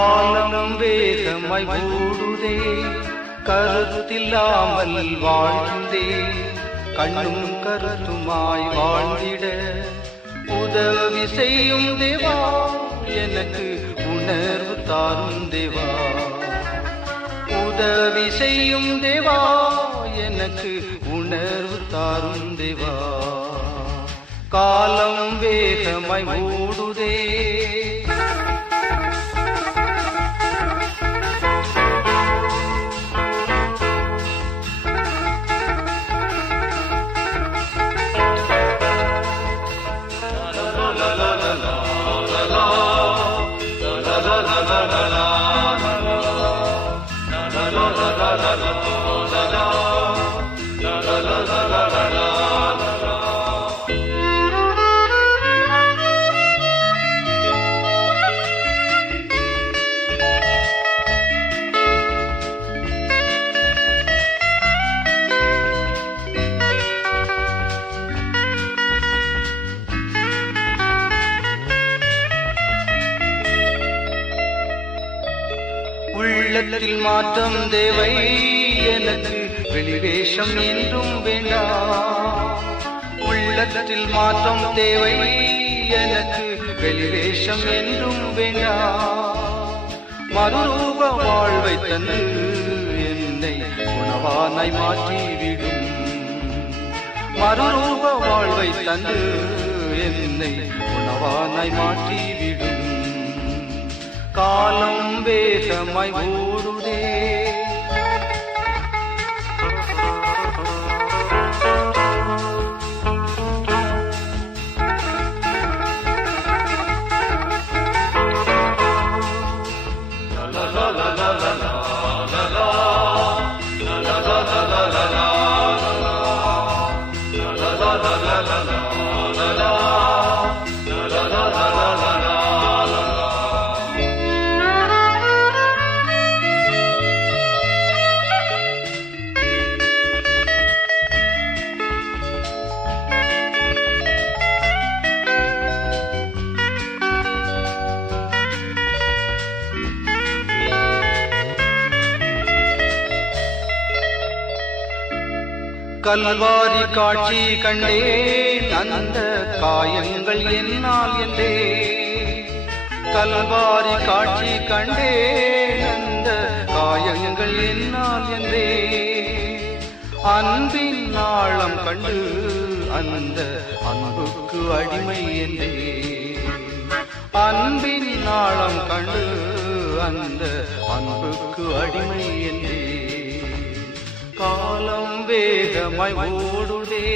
காலம் வேகமாய் ஓடுதே, கருத்தில்லாமல் வாழ்ந்தே, கண்ணும் கருத்துமாய் வாழ்ந்திட உதவி செய்யும் தேவா, எனக்கு உணர்வு தாரும் தேவா. உதவி செய்யும் தேவா, எனக்கு உணர்வு தாரும் தேவா. காலம் வேகமாய் ஓடுதே, உள்ளத்தில் மாற்றம் தேவை, எனக்கு வெளிவேஷம் என்றும் வேண்டாம். உள்ளத்தில் மாற்றம் தேவை, எனக்கு வெளிவேஷம் என்றும் வேண்டாம். மறுரூப வாழ்வை தந்து என்னை உணவானாய் மாற்றிவிடும். மறுரூப வாழ்வை தந்து என்னை உணவானாய் மாற்றிவிடும். காலம் வேகமாய் ஓடுதே, கல்வாரி காட்சி கண்டேன், அந்த காயங்கள் என்னால் என்றே. கல்வாரி காட்சி கண்டேன், அந்த காயங்கள் என்னால் என்றே. அன்பின் ஆழம் கண்டு அந்த அன்புக்கு அடிமை என்றே. அன்பின் ஆழம் கண்டு அந்த அன்புக்கு அடிமை என்றே. காலம் வேகமாய் ஓடுதே,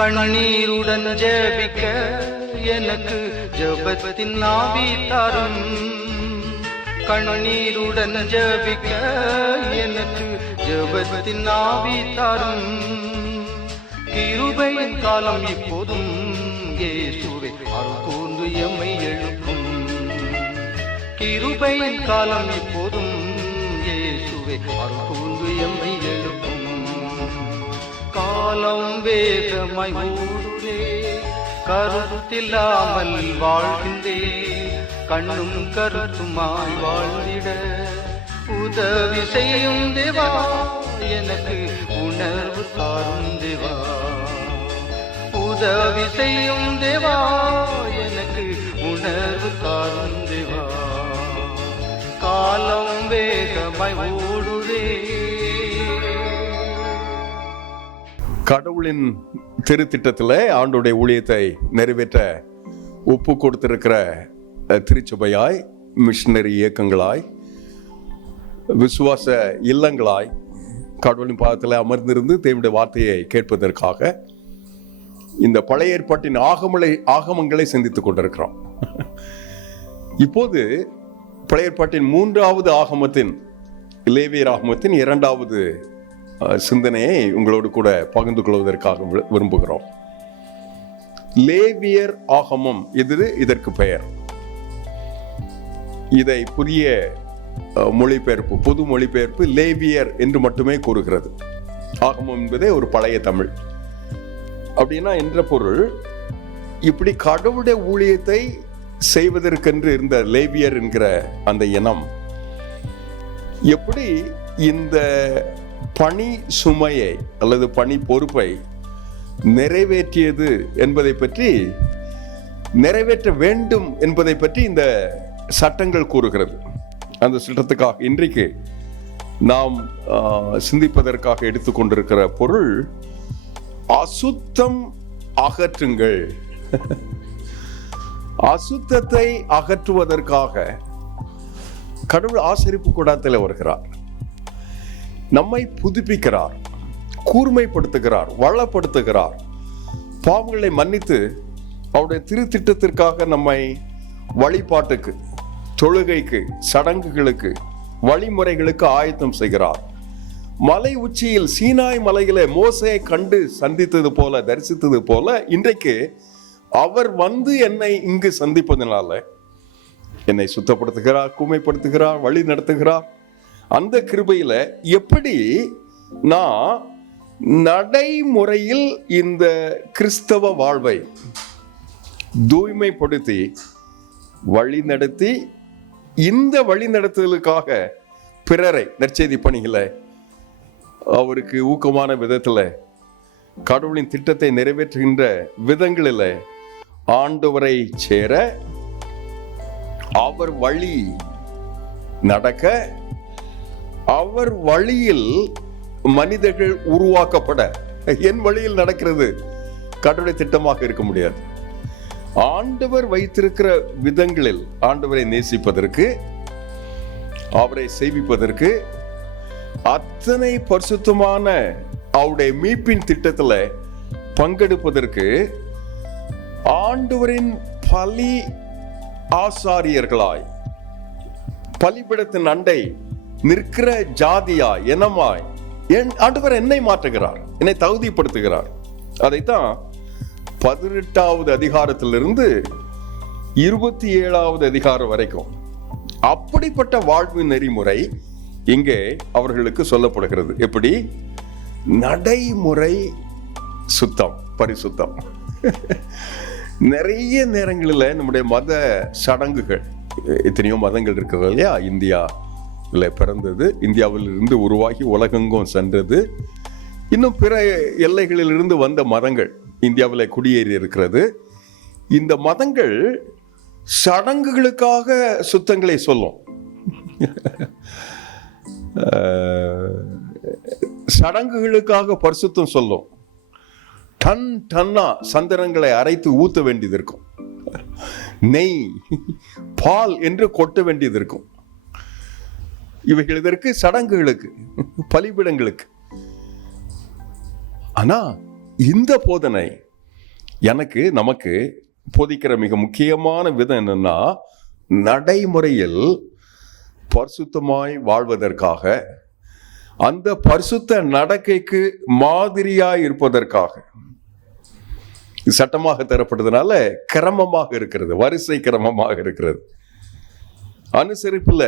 கண்ணீருடன் ஜெபிக்க எனக்கு ஜெபத்தின் ஆவி தாரும். கண்ணீருடன் ஜெபிக்க எனக்கு ஜெபத்தின் ஆவி தாரும். கிருபையின் காலம் இப்போதும் இயேசுவே அருள் கூர்ந்து எம்மை எழுப்பும். கிருபையின் காலம் இப்போதும் இயேசுவே அருள் கூர்ந்து எம்மை எழுப்பும். காலம் வேகமாய் ஓடுதே, கருத்தில்லாமல் வாழ்கின்றே, கண்ணும் கருத்துமாய் வாழ்ந்திட உதவி செய்யும் தேவா, எனக்கு உணர்வு தாரும் தேவா. உதவி செய்யும் தேவா, எனக்கு உணர்வு தாரும் தேவா. காலம் வேகமாய் ஓடுதே. கடவுளின் திருத்திட்டத்தில் ஆண்டுடைய ஊழியத்தை நிறைவேற்ற ஒப்பு கொடுத்திருக்கிற திருச்சபையாய், மிஷனரி இயக்கங்களாய், விசுவாச இல்லங்களாய் கடவுளின் பாதத்தில் அமர்ந்திருந்து தேவனுடைய வார்த்தையை கேட்பதற்காக இந்த பழைய ஏற்பாட்டின் ஆகமங்களை சிந்தித்துக் கொண்டிருக்கிறோம். இப்போது பழைய ஏற்பாட்டின் 3வது ஆகமத்தின், லேவியர் ஆகமத்தின் 2வது சிந்தனையை உங்களோடு கூட பகிர்ந்து கொள்வதற்காக விரும்புகிறோம். லேவியர் ஆகமம் இதற்கு பெயர். இதை புதிய மொழிபெயர்ப்பு, பொது மொழிபெயர்ப்பு லேவியர் என்று மட்டுமே கூறுகிறது. ஆகமம் என்பதே ஒரு பழைய தமிழ். அப்படின்னா என்ற பொருள், இப்படி கடவுளுடைய ஊழியத்தை செய்வதற்கென்று இருந்த லேவியர் என்கிற அந்த இனம் எப்படி இந்த பணி சுமையை அல்லது பணி பொறுப்பை நிறைவேற்றியது என்பதை பற்றி, நிறைவேற்ற வேண்டும் என்பதை பற்றி இந்த சட்டங்கள் கூறுகிறது. அந்த சட்டத்துக்காக இன்றைக்கு நாம் சிந்திப்பதற்காக எடுத்துக்கொண்டிருக்கிற பொருள், அசுத்தம் அகற்றுங்கள். அசுத்தத்தை அகற்றுவதற்காக கடவுள் ஆசரிப்பு கூடாரத்தில் வருகிறார், நம்மை புதுப்பிக்கிறார், கூர்மைப்படுத்துகிறார், வளப்படுத்துகிறார், பாவங்களை மன்னித்து அவருடைய திருத்திட்டத்திற்காக நம்மை வழிபாட்டுக்கு, தொழுகைக்கு, சடங்குகளுக்கு, வழிமுறைகளுக்கு ஆயத்தம் செய்கிறார். மலை உச்சியில் சீனாய் மலையிலே மோசையை கண்டு சந்தித்தது போல, தரிசித்தது போல, இன்றைக்கு அவர் வந்து என்னை இங்கு சந்திப்பதனால என்னை சுத்தப்படுத்துகிறார், கூர்மைப்படுத்துகிறார், வழி நடத்துகிறார். அந்த கிருபையில எப்படி நான் நடைமுறையில் இந்த கிறிஸ்தவ வாழ்வை தூய்மைப்படுத்தி வழி நடத்தி, இந்த வழி நடத்துதலுக்காக பிறரை நற்செய்தி பணிகளை அவருக்கு ஊக்கமான விதத்தில், கடவுளின் திட்டத்தை நிறைவேற்றுகின்ற விதங்களில் ஆண்டவரை சேர, அவர் வழி நடக்க, அவர் வழியில் மனிதர்கள் உருவாக்கப்பட. என் வழியில் நடக்கிறது கடவுளுடைய திட்டமாக இருக்க முடியாது. ஆண்டவர் வைத்திருக்கிற விதங்களில் ஆண்டவரை நேசிப்பதற்கு, அவரை சேவிப்பதற்கு, அத்தனை பரிசுத்தமான அவருடைய மீட்பின் திட்டத்துல பங்கெடுப்பதற்கு ஆண்டவரின் பலி ஆசாரியர்களாய், பலிபீடத்தின் அண்டை நிற்கிற ஜாதியாய், இனமாய் ஆண்டவர் என்னை மாற்றுகிறார், என்னை தகுதிப்படுத்துகிறார். அதைத்தான் 18வது அதிகாரத்திலிருந்து 27வது அதிகாரம் வரைக்கும் அப்படிப்பட்ட வாழ்வு நெறிமுறை இங்கே அவர்களுக்கு சொல்லப்படுகிறது. எப்படி? நடைமுறை சுத்தம், பரிசுத்தம். நிறைய நேரங்களில் நம்முடைய மத சடங்குகள், எத்தனையோ மதங்கள் இருக்கிறது இல்லையா? இந்தியாவில் பிறந்தது, இந்தியாவில் இருந்து உருவாகி உலகெங்கும் சென்றது, இன்னும் பிற எல்லைகளிலிருந்து வந்த மதங்கள் இந்தியாவில் குடியேறி இருக்கிறது. இந்த மதங்கள் சடங்குகளுக்காக சுத்தங்களை சொல்லும், சடங்குகளுக்காக பரிசுத்தம் சொல்லும். டன் டன்னா சந்திரங்களை அரைத்து ஊத்த வேண்டியது இருக்கும், நெய் பால் என்று கொட்ட வேண்டியது இருக்கும். இவைகள் இதற்கு சடங்குகளுக்கு, பலிபீடங்களுக்கு. ஆனா இந்த போதனை எனக்கு நமக்கு போதிக்கிற மிக முக்கியமான விதம் என்னன்னா, நடைமுறையில் பரிசுத்தமாய் வாழ்வதற்காக, அந்த பரிசுத்த நடக்கைக்கு மாதிரியாய் இருப்பதற்காக. சட்டமாக தரப்பட்டதுனால கிரமமாக இருக்கிறது, வரிசை கிரமமாக இருக்கிறது. அனுசரிப்புல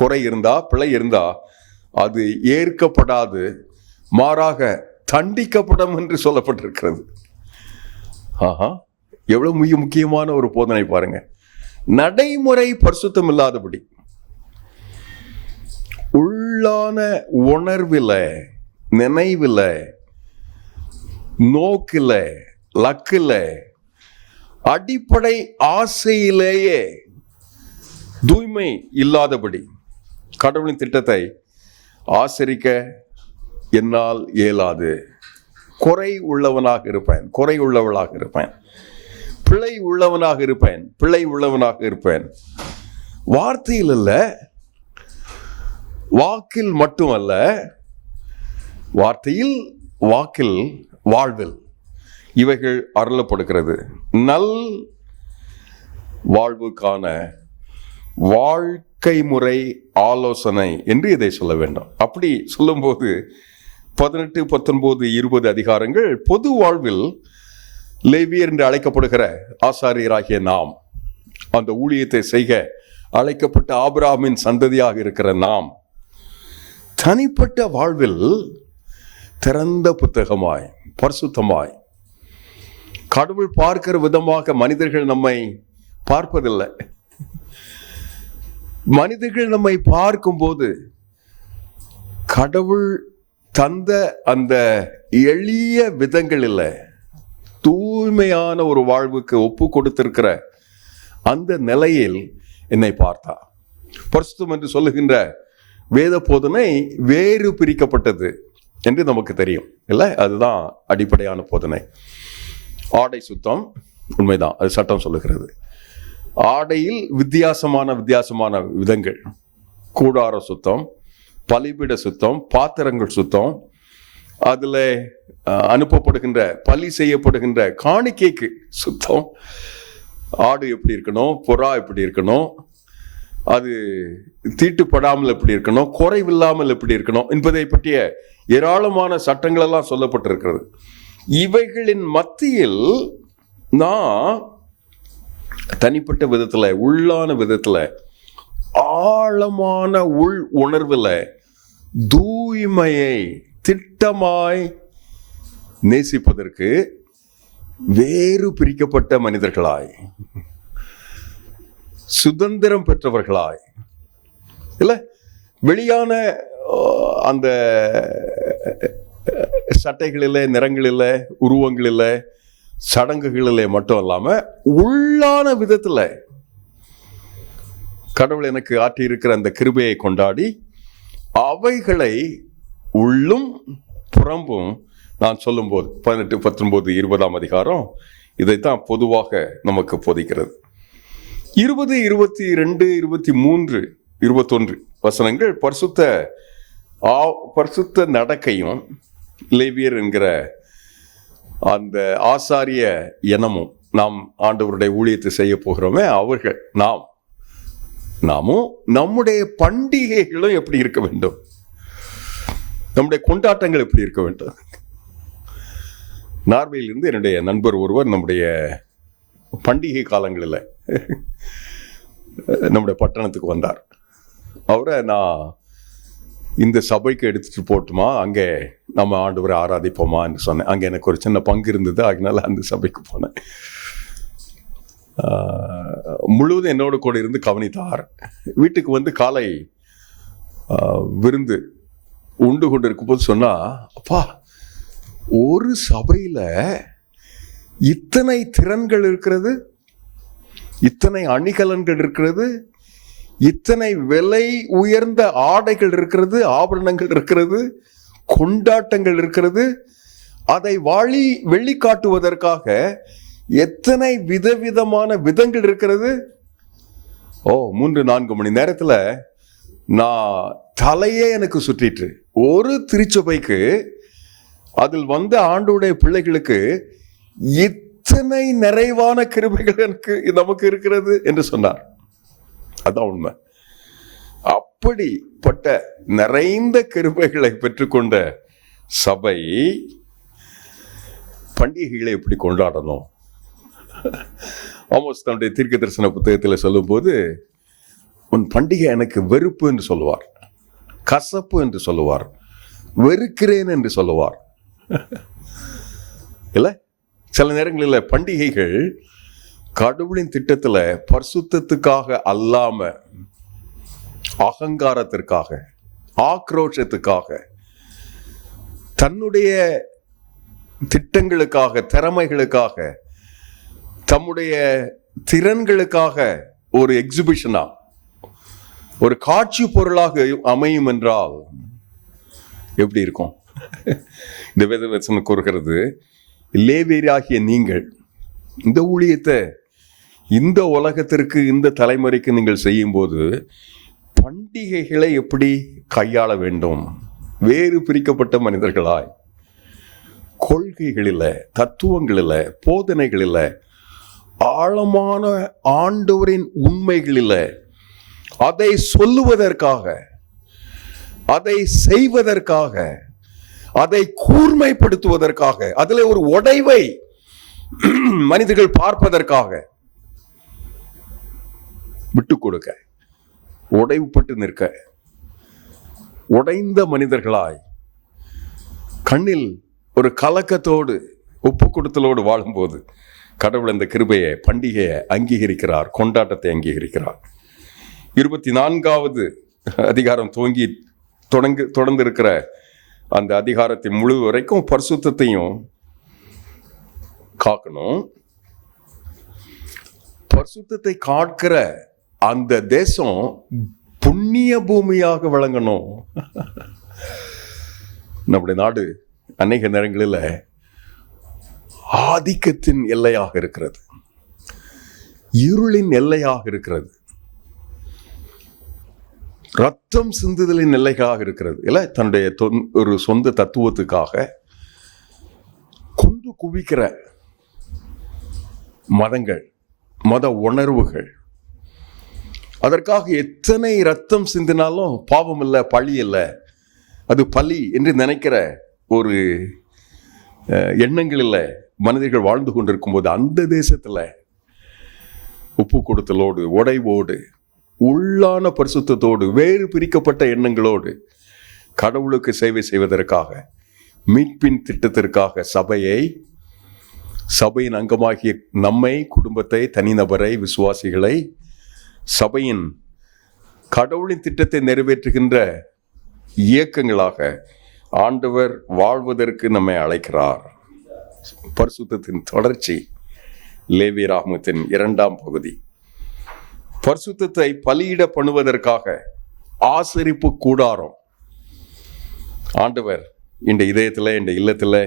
குறை இருந்தா, பிழை இருந்தா அது ஏற்கப்படாது, மாறாக தண்டிக்கப்படும் என்று சொல்லப்பட்டிருக்கிறது. ஆஹா, எவ்வளவு மிக முக்கியமான ஒரு போதனை பாருங்க. நடைமுறை பரிசுத்தம் இல்லாதபடி உள்ளான உணர்வில, நினைவில, நோக்கில, லக்கில, அடிப்படை ஆசையிலேயே தூய்மை இல்லாதபடி கடவுளின் திட்டத்தை ஆசரிக்க என்னால் இயலாது. குறை உள்ளவனாக இருப்பேன், குறை உள்ளவளாக இருப்பேன். பிழை உள்ளவனாக இருப்பேன். வார்த்தையில் அல்ல, வாக்கில் மட்டுமல்ல, வார்த்தையில், வாக்கில், வாழ்வில் இவைகள் அருளப்படுகிறது. நல் வாழ்வுக்கான வாழ்க்கை முறை ஆலோசனை என்று இதை சொல்ல வேண்டும். அப்படி சொல்லும்போது 18, 19, 20 அதிகாரங்கள் பொது வாழ்வில் லேவியர் என்று அழைக்கப்படுகிற ஆசாரியராகிய நாம், அந்த ஊழியத்தை செய்க அழைக்கப்பட்ட ஆபிரகாமின் சந்ததியாக இருக்கிற நாம், தனிப்பட்ட வாழ்வில் திறந்த புத்தகமாய், பரிசுத்தமாய், கடவுள் பார்க்கிற விதமாக மனிதர்கள் நம்மை பார்ப்பதில்லை. மனிதர்கள் நம்மை பார்க்கும்போது கடவுள் தந்த அந்த எளிய விதங்களில் தூய்மையான ஒரு வாழ்வுக்கு ஒப்பு கொடுத்திருக்கிற அந்த நிலையில் என்னை பார்த்தா. பரிசுத்தம் என்று சொல்லுகின்ற வேத போதனை வேறு பிரிக்கப்பட்டது என்று நமக்கு தெரியும் இல்லை? அதுதான் அடிப்படையான போதனை. ஆடை சுத்தம் உண்மைதான், அது சட்டம் சொல்லுகிறது. ஆடையில் வித்தியாசமான விதங்கள், கூடார சுத்தம், பலிபீட சுத்தம், பாத்திரங்கள் சுத்தம், அதில் அனுப்பப்படுகின்ற பலி செய்யப்படுகின்ற காணிக்கைக்கு சுத்தம், ஆடு எப்படி இருக்கணும், புறா எப்படி இருக்கணும், அது தீட்டுப்படாமல் எப்படி இருக்கணும், குறைவில்லாமல் எப்படி இருக்கணும் என்பதை பற்றிய ஏராளமான சட்டங்கள் எல்லாம் சொல்லப்பட்டிருக்கிறது. இவைகளின் மத்தியில் நான் தனிப்பட்ட விதத்தில், உள்ளான விதத்தில், ஆழமான உள் உணர்வில் தூய்மையை திட்டமாய் நேசிப்பதற்கு வேறு பிரிக்கப்பட்ட மனிதர்களாய், சுதந்திரம் பெற்றவர்களாய், இல்ல வெளியான அந்த சட்டைகளில், நிறங்களில், உருவங்களில், சடங்குகளில் மட்டும் இல்லாம உள்ளான விதத்துல கடவுள் எனக்கு ஆற்றியிருக்கிற அந்த கிருபையை கொண்டாடி அவைகளை உள்ளும் புறம்பும் நான் சொல்லும்போது 18, 19, 20 அதிகாரம் இதைத்தான் பொதுவாக நமக்கு போதிக்கிறது. 20, 22, 23, 21 வசனங்கள் பரிசுத்த நடக்கையும் லேவியர் என்கிற அந்த ஆசாரிய இனமும், நாம் ஆண்டவருடைய ஊழியத்தை செய்ய போகிறோமே அவர்கள், நாமும் நம்முடைய பண்டிகைகளும் எப்படி இருக்க வேண்டும், நம்முடைய கொண்டாட்டங்கள் எப்படி இருக்க வேண்டும். நார்வேயிலிருந்து என்னுடைய நண்பர் ஒருவர் நம்முடைய பண்டிகை காலங்களில் நம்முடைய பட்டணத்துக்கு வந்தார். அவரை நான் இந்த சபைக்கு எடுத்துட்டு போட்டுமா, அங்கே நம்ம ஆண்டவரை ஆராதிப்போமா என்று சொன்னேன். அங்கே எனக்கு ஒரு சின்ன பங்கு இருந்தது, அதனால அந்த சபைக்கு போனேன். முழுவதும் என்னோட கூட இருந்து கவனித்தார். வீட்டுக்கு வந்து காலை விருந்து உண்டு கொண்டு இருக்கும்போது சொன்னா, அப்பா, ஒரு சபையில இத்தனை திறன்கள் இருக்கிறது, இத்தனை அணிகலன்கள் இருக்கிறது, இத்தனை விலை உயர்ந்த ஆடைகள் இருக்கிறது, ஆபரணங்கள் இருக்கிறது, கொண்டாட்டங்கள் இருக்கிறது, அதை வெளிக்காட்டுவதற்காக எத்தனை விதவிதமான விதங்கள் இருக்கிறது. 3-4 மணி நேரத்தில் நான் தலையே எனக்கு சுற்றிட்டு, ஒரு திருச்சபைக்கு அதில் வந்த ஆண்டோடைய பிள்ளைகளுக்கு இத்தனை நிறைவான கிருபைகள் நமக்கு இருக்கிறது என்று சொன்னார். அதான் உண்மை. அப்படிப்பட்ட நிறைந்த கிருபைகளை பெற்றுக்கொண்ட சபை பண்டிகைகளை எப்படி கொண்டாடணும்? ஆமோஸ் தன்னுடைய தீர்க்க தரிசன புத்தகத்தில் சொல்லும் போது, உன் பண்டிகை எனக்கு வெறுப்பு என்று சொல்லுவார், கசப்பு என்று சொல்லுவார், வெறுக்கிறேன் என்று சொல்லுவார். இல்ல, சில நேரங்களில் பண்டிகைகள் கடவுளின் திட்டத்துல பரிசுத்தத்துக்காக அல்லாம அகங்காரத்திற்காக, ஆக்ரோஷத்துக்காக, தன்னுடைய திட்டங்களுக்காக, திறமைகளுக்காக, தம்முடைய திறன்களுக்காக ஒரு எக்ஸிபிஷனா, ஒரு காட்சி பொருளாக அமையும் என்றால் எப்படி இருக்கும்? இந்த வேதவசனம் கூறுகிறது, லேவியராகிய நீங்கள் இந்த ஊழியத்தை இந்த உலகத்திற்கு, இந்த தலைமுறைக்கு நீங்கள் செய்யும்போது பண்டிகைகளை எப்படி கையாள வேண்டும்? வேறு பிரிக்கப்பட்ட மனிதர்களாய், கொள்கைகளில், தத்துவங்களில், போதனைகளில், ஆழமான ஆண்டவரின் உண்மைகளில் அதை சொல்லுவதற்காக, அதை செய்வதற்காக, அதை கூர்மைப்படுத்துவதற்காக, அதில் ஒரு உடைவை மனிதர்கள் பார்ப்பதற்காக விட்டு கொடுக்க, உடைவுபட்டு நிற்க, உடைந்த மனிதர்களாய் கண்ணில் ஒரு கலக்கத்தோடு ஒப்பு கொடுத்தலோடு வாழும்போது கடவுள் அந்த கிருபையை, பண்டிகையை அங்கீகரிக்கிறார், கொண்டாட்டத்தை அங்கீகரிக்கிறார். 24வது அதிகாரம் தொடர்ந்து இருக்கிற அந்த அதிகாரத்தின் முழு வரைக்கும் பரிசுத்தத்தையும் காக்கணும். பரிசுத்தத்தை காக்கிற அந்த தேசம் புண்ணிய பூமியாக விளங்கணும். நம்முடைய நாடு அநேக நேரங்களில் ஆதிக்கத்தின் எல்லையாக இருக்கிறது, இருளின் எல்லையாக இருக்கிறது, ரத்தம் சிந்துதலின் எல்லைகளாக இருக்கிறது. இல்லை, தன்னுடைய ஒரு சொந்த தத்துவத்துக்காக கொண்டு குவிக்கிற மதங்கள், மத உணர்வுகள், அதற்காக எத்தனை ரத்தம் சிந்தினாலும் பாவம் இல்லை, பழி இல்லை, அது பலி என்று நினைக்கிற ஒரு எண்ணங்களில் மனிதர்கள் வாழ்ந்து கொண்டிருக்கும் போது அந்த தேசத்தில் ஒப்பு கொடுத்தலோடு, உடைவோடு, உள்ளான பரிசுத்தத்தோடு, வேறு பிரிக்கப்பட்ட எண்ணங்களோடு கடவுளுக்கு சேவை செய்வதற்காக, மீட்பின் திட்டத்திற்காக சபையின் அங்கமாகிய நம்மை, குடும்பத்தை, தனிநபரை, விசுவாசிகளை சபையின் கடவுளின் திட்டத்தை நிறைவேற்றுகின்ற இயக்கங்களாக ஆண்டவர் வாழ்வதற்கு நம்மை அழைக்கிறார். பரிசுத்தத்தின் தொடர்ச்சி லேவியராகமத்தின் 2ஆம் பகுதி. பரிசுத்தத்தை பலியிட பண்ணுவதற்காக ஆசரிப்பு கூடாரம் ஆண்டவர் இந்த இதயத்தில், இந்த இல்லத்தில்,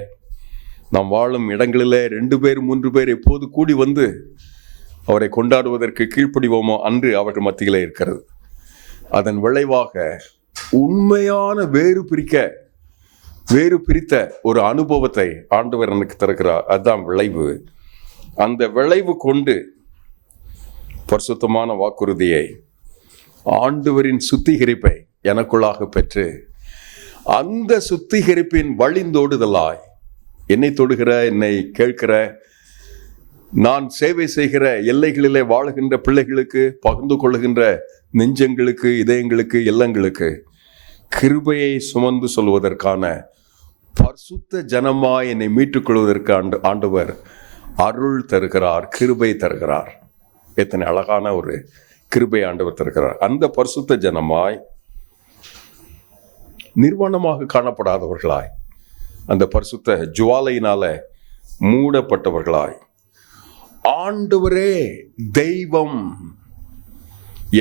நாம் வாழும் இடங்களில் 2 பேர் 3 பேர் எப்போது கூடி வந்து அவரை கொண்டாடுவதற்கு கீழ்ப்படிவோமோ அன்று அவர்கள் மத்தியிலே இருக்கிறது. அதன் விளைவாக உண்மையான வேறு பிரித்த ஒரு அனுபவத்தை ஆண்டவர் எனக்கு தருகிறார். அதுதான் விளைவு. அந்த விளைவு கொண்டு பரிசுத்தமான வாக்குறுதியை, ஆண்டவரின் சுத்திகரிப்பை எனக்குள்ளாக பெற்று, அந்த சுத்திகரிப்பின் வழிந்தோடுதலாய் என்னை தொடுகிற, என்னை கேட்கிற, நான் சேவை செய்கிற எல்லைகளிலே வாழுகின்ற பிள்ளைகளுக்கு, பகிர்ந்து கொள்ளுகின்ற நெஞ்சங்களுக்கு, இதயங்களுக்கு, இல்லங்களுக்கு கிருபையை சுமந்து சொல்வதற்கான பரிசுத்த ஜனமாய் என்னை மீட்டுக் கொள்வதற்கு ஆண்டவர் அருள் தருகிறார், கிருபை தருகிறார். எத்தனை அழகான ஒரு கிருபை ஆண்டவர் தருகிறார். அந்த பரிசுத்த ஜனமாய், நிர்வாணமாக காணப்படாதவர்களாய், அந்த பரிசுத்த ஜுவாலையினால மூடப்பட்டவர்களாய், ஆண்டவரே தெய்வம்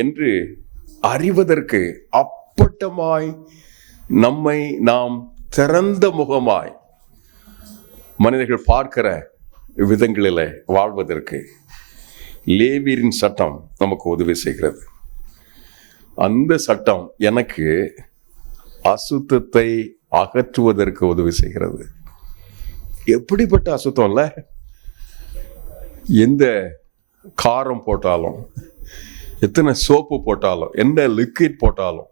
என்று அறிவதற்கு அப்பட்டமாய் நம்மை நாம் திறந்த முகமாய் மனிதர்கள் பார்க்கிற விதங்களில் வாழ்வதற்கு லேவியரின் சட்டம் நமக்கு உதவி செய்கிறது. அந்த சட்டம் எனக்கு அசுத்தத்தை அகற்றுவதற்கு உதவி செய்கிறது. எப்படிப்பட்ட அசுத்தம் இல்லை? எந்த காரம் போட்டாலும், எத்தனை சோப்பு போட்டாலும், என்ன லிக்விட் போட்டாலும்,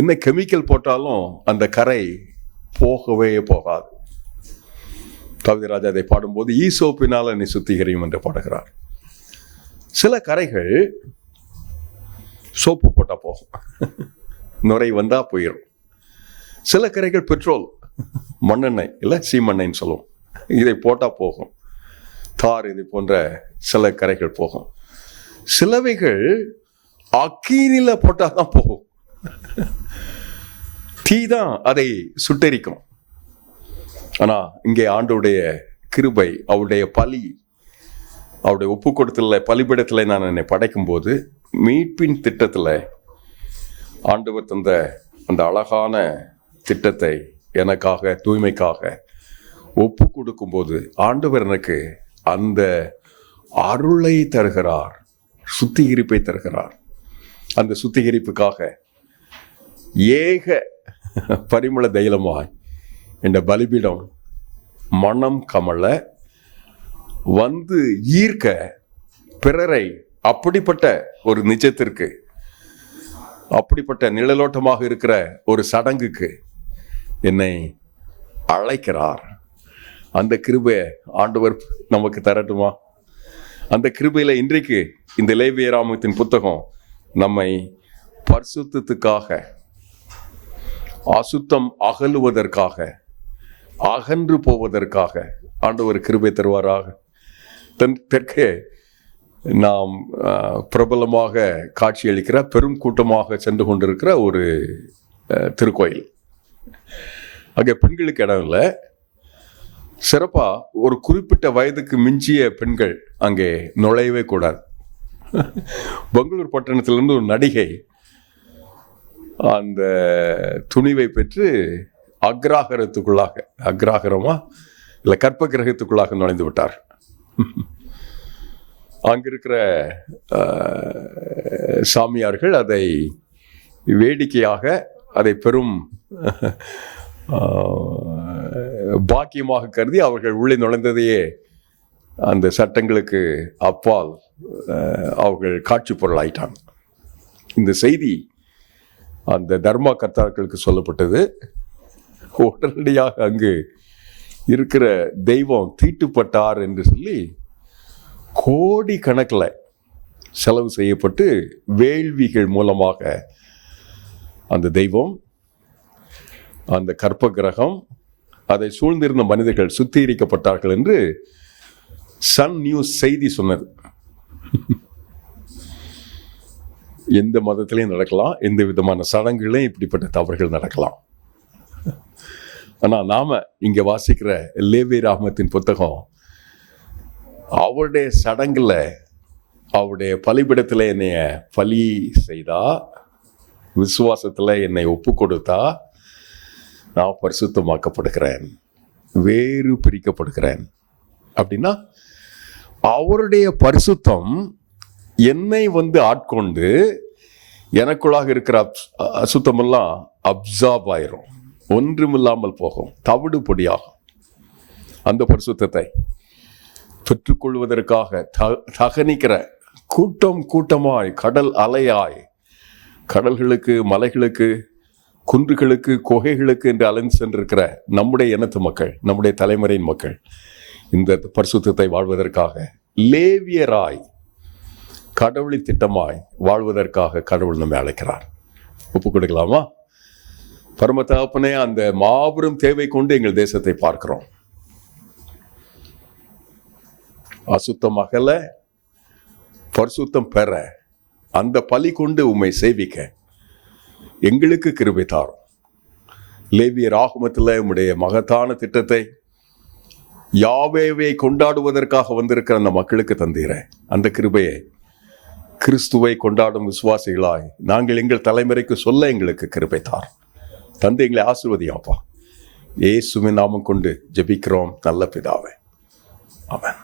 என்ன கெமிக்கல் போட்டாலும் அந்த கரை போகவே போகாது. கவிதராஜா அதை பாடும்போது ஈசோப்பினால் என்னை சுத்திகரியும் என்று பாடுகிறார். சில கரைகள் சோப்பு போட்டால் போகும், நுரை வந்தால் போயிடும். சில கரைகள் பெட்ரோல், மண்ணெண்ணெய் இல்லை சீமண்ணெய்ன்னு சொல்லுவோம், இதை போட்டால் போகும். தார், இது போன்ற சில கரைகள் போகும். சிலவைகள் அக்கீனில போட்டால் தான் போகும். தீ தான் அதை சுட்டெரிக்கும். ஆனால் இங்கே ஆண்டவருடைய கிருபை, அவருடைய பலி, அவருடைய ஒப்பு கொடுத்தல பலிபீடத்தில் நான் என்னை படைக்கும் போது, மீட்பின் திட்டத்தில் ஆண்டவர் தந்த அந்த அழகான திட்டத்தை எனக்காக, தூய்மைக்காக ஒப்பு கொடுக்கும்போது ஆண்டவர் எனக்கு அந்த அருளை தருகிறார், சுத்திகரிப்பை தருகிறார். அந்த சுத்திகரிப்புக்காக ஏக பரிமள தைலமாய் என்ற பலிபீடம் மனம் கமல வந்து ஈர்க்க பிறரை அப்படிப்பட்ட ஒரு நிஜத்திற்கு, அப்படிப்பட்ட நிழலோட்டமாக இருக்கிற ஒரு சடங்குக்கு என்னை அழைக்கிறார். அந்த கிருபை ஆண்டவர் நமக்கு தரட்டுமா? அந்த கிருபையில இன்றைக்கு இந்த லேவியராகமத்தின் புத்தகம் நம்மை பரிசுத்தத்துக்காக, அசுத்தம் அகலுவதற்காக, அகன்று போவதற்காக ஆண்டவர் கிருபை தருவாராக. தெற்கே நாம் பிரபலமாக காட்சியளிக்கிற பெரும் கூட்டமாக சென்று கொண்டிருக்கிற ஒரு திருக்கோயில். அங்கே பெண்களுக்கு இடம் இல்லை. சிறப்பா ஒரு குறிப்பிட்ட வயதுக்கு மிஞ்சிய பெண்கள் அங்கே நுழையவே கூடாது. பெங்களூர் பட்டணத்திலிருந்து ஒரு நடிகை அந்த துணிவை பெற்று அக்ராகரமா இல்லை கற்ப கிரகத்துக்குள்ளாக நுழைந்து விட்டார். அங்கிருக்கிற சாமியார்கள் அதை வேடிக்கையாக, அதை பெரும் பாக்கியமாக கருதி அவர்கள் உள்ளே நுழைந்ததையே அந்த சட்டங்களுக்கு அப்பால் அவர்கள் காட்சி பொருள் ஆயிட்டாங்க. இந்த செய்தி அந்த தர்மா கர்த்தாக்களுக்கு சொல்லப்பட்டது. உடனடியாக அங்கு இருக்கிற தெய்வம் தீட்டுப்பட்டார் என்று சொல்லி கோடி கணக்கில் செலவு செய்யப்பட்டு வேள்விகள் மூலமாக அந்த தெய்வம், அந்த கற்ப கிரகம், அதை சூழ்ந்திருந்த மனிதர்கள் சுத்திகரிக்கப்பட்டார்கள் என்று சன் நியூஸ் செய்தி சொன்னது. எந்த மதத்திலையும் நடக்கலாம், எந்த விதமான சடங்குகளையும் இப்படிப்பட்ட தவறுகள் நடக்கலாம். ஆனால் நாம இங்க வாசிக்கிற லேவியராகமத்தின் புத்தகம் அவருடைய சடங்குல, அவருடைய பலிபிடத்தில் என்னைய பலி செய்தா, விசுவாசத்தில் என்னை ஒப்பு கொடுத்தா நான் பரிசுத்தமாக்கப்படுகிறேன், வேறு பிரிக்கப்படுகிறேன். அப்படின்னா அவருடைய பரிசுத்தம் என்னை வந்து ஆட்கொண்டு எனக்குள்ளாக இருக்கிற அசுத்தமெல்லாம் அப்சார்ப் ஆயிரும், ஒன்றுமில்லாமல் போகும், தவிடு பொடியாகும். அந்த பரிசுத்தத்தை பெற்றுக்கொள்வதற்காக தகனிக்கிற கூட்டம் கூட்டமாய், கடல் அலையாய், கடல்களுக்கு, மலைகளுக்கு, குன்றுகளுக்கு, குகைகளுக்கு என்று அலைந்து சென்றிருக்கிற நம்முடைய இனத்து மக்கள், நம்முடைய தலைமுறையின் மக்கள் இந்த பரிசுத்தத்தை வாழ்வதற்காக லேவியராய், கடவுளின் திட்டமாய் வாழ்வதற்காக கடவுள் நம்மை அழைக்கிறார். ஒப்புக் கொடுக்கலாமா? பரம தகப்பனே, அந்த மாபெரும் தேவை கொண்டு எங்கள் தேசத்தை பார்க்கிறோம். அசுத்தம் அகல, பரிசுத்தம் பெற, அந்த பலி கொண்டு உம்மை சேவிக்க எங்களுக்கு கிருபை தாரும். லேவியராகமத்தில் உம்முடைய மகத்தான திட்டத்தை யாவேவை கொண்டாடுவதற்காக வந்திருக்கிற அந்த மக்களுக்கு தந்தீர அந்த கிருபையை கிறிஸ்துவை கொண்டாடும் விசுவாசிகளாய் நாங்கள் எங்கள் தலைமுறைக்கு சொல்ல எங்களுக்கு கிருபை தாரும். தந்தை, எங்களை ஆசீர்வதியாப்பா. இயேசுவின் நாமம் கொண்டு ஜெபிக்கிறோம் நல்ல பிதாவே. ஆமென்.